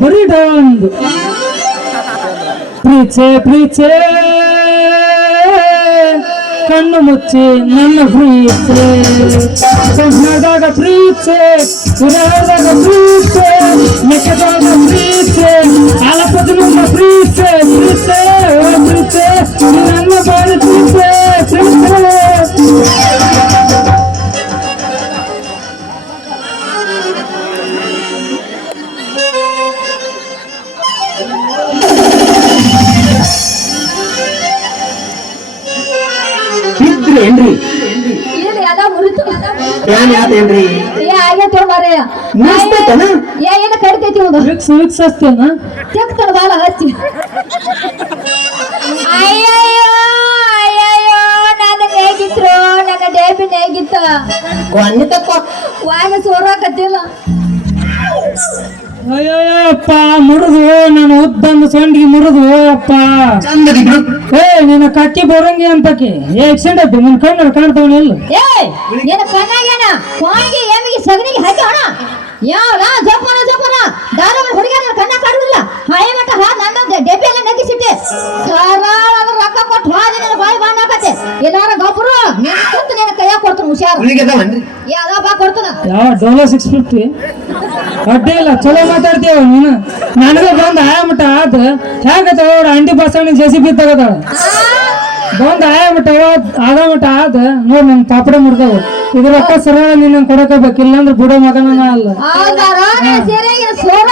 ಬರೀ ಡೌನ್ ಪ್ರೀಚೆ ಕಣ್ಣು ಮುಚ್ಚಿ ನನ್ನ ಪ್ರೀಚೆ ಕಣ್ಣದಾಗ ಪ್ರೀಚೆ ಉದರದಾಗ ಪ್ರೀಚೆ ಮೆಕ್ಕದಾಗ ಪ್ರೀಚೆ ಆಲಪದನುಂಬ ಪ್ರೀಚೆ ನನ್ನ ಬಾಳಿ ಪ್ರೀಚೆ ಏನ್ರಿ ಇಲ್ಲಿ ಅದ ಮುರಿತು ಏನ್ ಯಾತೇನ್ರಿ ಆಗೈತೆ ಮಾರೇ ಮುಗಿಸ್ತೈತನ ಏನು ಕಡಿತೈತಿ ಒಂದು ವಿಕ್ಸ್ ಹಚ್ತೇನ ತೆಗ್ತಾನ ಬಾಲ ಹಚ್ಚಿ ಅಯ್ಯಯ್ಯೋ ನನ್ನ ನೇಗಿತ್ರು ನನ್ನ ಡೇಬಿ ನೇಗಿತ್ತ ಕೊನ್ನಿತಪ್ಪ ವಾಗ ಸೋರಾಕತ್ತಿಲ್ಲ ಅಯ್ಯಪ್ಪ ಮುರಿದು ನಾನು ಉದ್ದಂದು ಸೊಂಡಿಗೆ ಮುರಿದು ಅಪ್ಪ ಚಂದದಿ ಬಿಡು ನಿನ್ನ ಕಕ್ಕಿ ಬರಂಗಿ ಅಂತಕಿ ಆಕ್ಸಿಡೆಂಟ್ ಆಯ್ತು ನಿನ್ ಕಣ್ಣಲ್ಲಿ ಕಾಣ್ತಾವನಿ ಇಲ್ಲ ನಿನ್ನ ಕಣ್ಣಾಗೇನ ಕೋಣಿಗೆ ಎಮ್ಮಿಗೆ ಸಗಣಿಗೆ ಹಾಕಿ ಅಣ್ಣ ಯಾವ ಜೋಪಾನ ದಾರವನ್ನ ಹುಡುಗ ನನ್ನ ಕಣ್ಣ ಕಾಡುದಿಲ್ಲ ಹಳೆ ಮಟ್ಟ ನನ್ನ ಡೆಬ್ಬಿ ಎಲ್ಲ ನಗಿಸಿಟ್ಟೆ ಸರಳ ರೊಕ್ಕ ಕೊಟ್ಟು ಹೋದ ನನ್ನ ಬಾಯಿ ಬಾಂಡ್ ಹಾಕತ್ತೆ ಏನಾರ ಗೊಬ್ಬರು ನಿನ್ನ ಕುಂತು ನಿನ್ನ ಕೈಯಾಗ ಕೊಡ್ತಾನೆ ಹುಷಾರು ಉಳಿಗದವನ್ರಿ ಯಾವ ಬಾ ಕೊಡ್ತಾನ ಯಾವ ಡೋಲೋ 650 ಅಡ್ಡಿ ಇಲ್ಲ ಚಲೋ ಮಾತಾಡ್ತೀವ ನೀನು ನನಗೆ ಬಂದ್ ಆಯಮಟ ಆದ ಹೇಗತ್ತ ಅಂಡಿ ಬಸವಣ್ಣ JCB ತಗದಾಳ ಬಂದ್ ಆಯಮಟ ಆದ ಆದ ನೋಡ್ ನನ್ ಪಾಪಡೆ ಮುರ್ದವು ಇದ್ರ ರೊಕ್ಕ ಸರಳ ನಿನ್ನ ಕೊಡಕಬೇಕಿಲ್ಲ ಅಂದ್ರೆ ಬಿಡೋ ಮಗನ ಅಲ್ಲ ಹೌದಾರ ಸೀರೆಗಿನ ಸೋರ